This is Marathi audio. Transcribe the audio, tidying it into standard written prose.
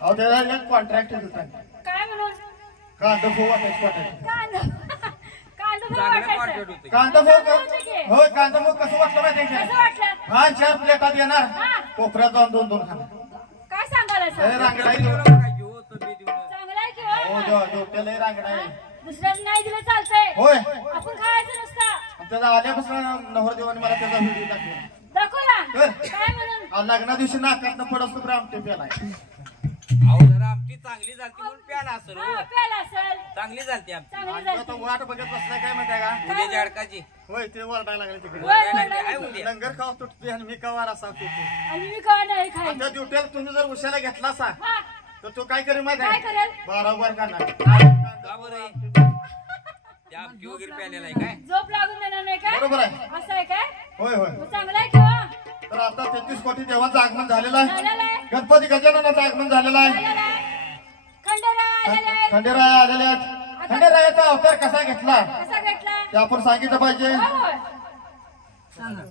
अहो त्याला एक कॉन्ट्रॅक्ट होता काय म्हणून कांदा फो वाटायचं कांदा फो होय कांदा फो कसं वाटलं माहिती वाटलं हा 4 प्लेटात येणार कोपऱ्यात जाऊन 2-2 खाणार काय सांगाल रांगडा चांगला आहे की हो त्याला रांगडा आहे दुसऱ्याला नाही दिलं चालतंय होय आपण खायचं नसतं त्याला आल्यापासून नवरदेवाने मला त्याचा व्हिडिओ दाखवला काय म्हणून लग्ना दिवशी नाकातनं पडत तो आमटे प्यालाय आमटी चांगली झालती म्हणून प्याला असेल प्याला असेल चांगली झालती आमची वाट बघत बसलाय काय म्हणताय का उद्याच्या अडकाची होय ते वरडायला लागले तिकडे लंगर खाऊ तुटते आणि मी कवार असा पितो आणि मी कवा नाही खाय त्या ड्युटीला तुम्ही जर उशाला घेतला असा तर तो काय करेल माहिती काय करेल बरोबर करणार का बरं त्या आमटी वगैरे प्यालेला आहे काय झोप लागून देणार नाही काय बरोबर आहे असं आहे काय होय होय चांगलं आहे किंवा तर आता 33 कोटी देवाचं आगमन झालेलं आहे गणपती गजाननाचं आगमन झालेलं आहे खंडेराय आलेले आहेत खंडेरायाचा अवतार कसा घेतला कसा घेतला ते आपण सांगितलं पाहिजे सांगा